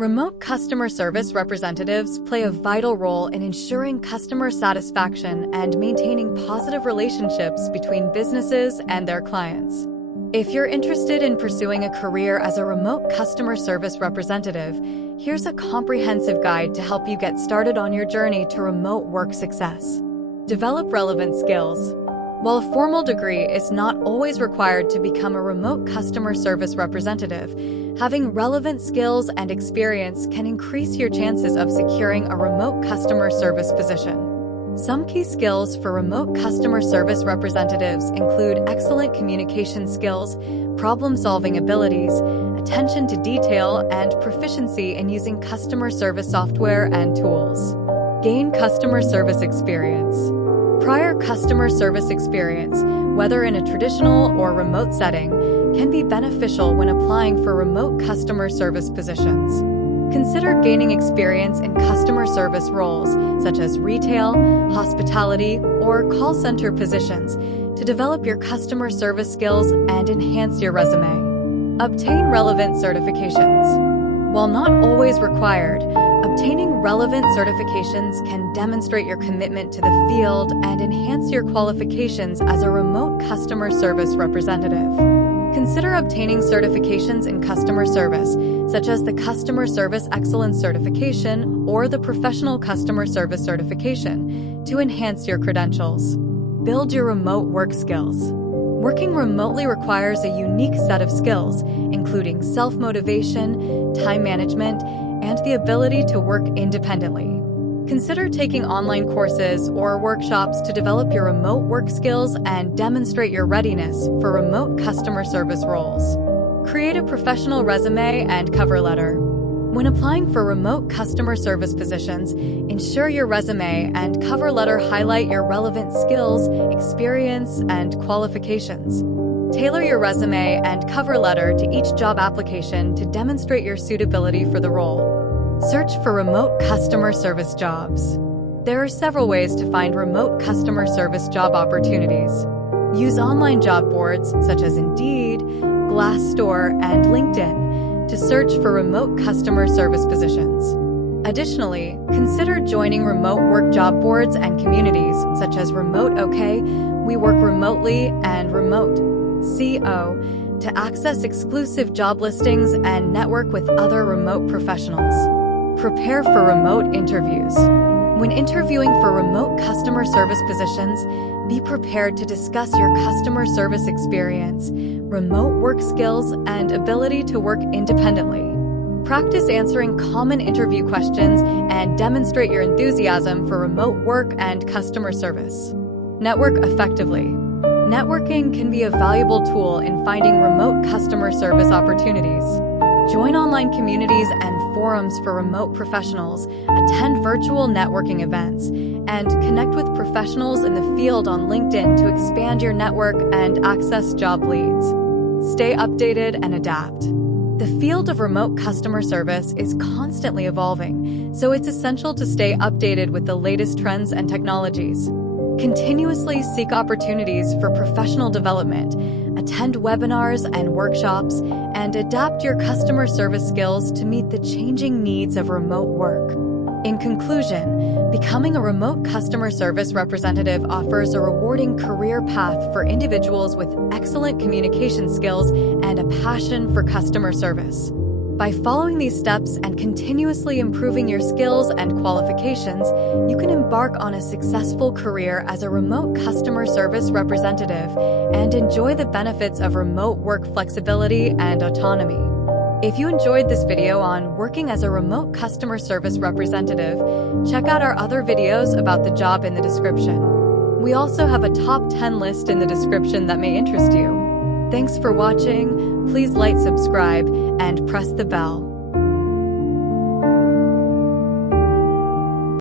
Remote customer service representatives play a vital role in ensuring customer satisfaction and maintaining positive relationships between businesses and their clients. If you're interested in pursuing a career as a remote customer service representative, here's a comprehensive guide to help you get started on your journey to remote work success. Develop relevant skills. While a formal degree is not always required to become a remote customer service representative, having relevant skills and experience can increase your chances of securing a remote customer service position. Some key skills for remote customer service representatives include excellent communication skills, problem-solving abilities, attention to detail, and proficiency in using customer service software and tools. Gain customer service experience. Prior customer service experience, whether in a traditional or remote setting, can be beneficial when applying for remote customer service positions. Consider gaining experience in customer service roles, such as retail, hospitality, or call center positions, to develop your customer service skills and enhance your resume. Obtain relevant certifications. While not always required, obtaining relevant certifications can demonstrate your commitment to the field and enhance your qualifications as a remote customer service representative. Consider obtaining certifications in customer service, such as the Customer Service Excellence Certification or the Professional Customer Service Certification, to enhance your credentials. Build your remote work skills. Working remotely requires a unique set of skills, including self-motivation, time management, and the ability to work independently. Consider taking online courses or workshops to develop your remote work skills and demonstrate your readiness for remote customer service roles. Create a professional resume and cover letter. When applying for remote customer service positions, ensure your resume and cover letter highlight your relevant skills, experience, and qualifications. Tailor your resume and cover letter to each job application to demonstrate your suitability for the role. Search for remote customer service jobs. There are several ways to find remote customer service job opportunities. Use online job boards such as Indeed, Glassdoor, and LinkedIn to search for remote customer service positions. Additionally, consider joining remote work job boards and communities such as Remote OK, We Work Remotely, and Remote CO to access exclusive job listings and network with other remote professionals. Prepare for remote interviews. When interviewing for remote customer service positions, be prepared to discuss your customer service experience, remote work skills, and ability to work independently. Practice answering common interview questions and demonstrate your enthusiasm for remote work and customer service. Network effectively. Networking can be a valuable tool in finding remote customer service opportunities. Join online communities and forums for remote professionals, attend virtual networking events, and connect with professionals in the field on LinkedIn to expand your network and access job leads. Stay updated and adapt. The field of remote customer service is constantly evolving, so it's essential to stay updated with the latest trends and technologies. Continuously seek opportunities for professional development, attend webinars and workshops, and adapt your customer service skills to meet the changing needs of remote work. In conclusion, becoming a remote customer service representative offers a rewarding career path for individuals with excellent communication skills and a passion for customer service. By following these steps and continuously improving your skills and qualifications, you can embark on a successful career as a remote customer service representative and enjoy the benefits of remote work flexibility and autonomy. If you enjoyed this video on working as a remote customer service representative, check out our other videos about the job in the description. We also have a top 10 list in the description that may interest you. Thanks for watching. Please like, subscribe, and press the bell.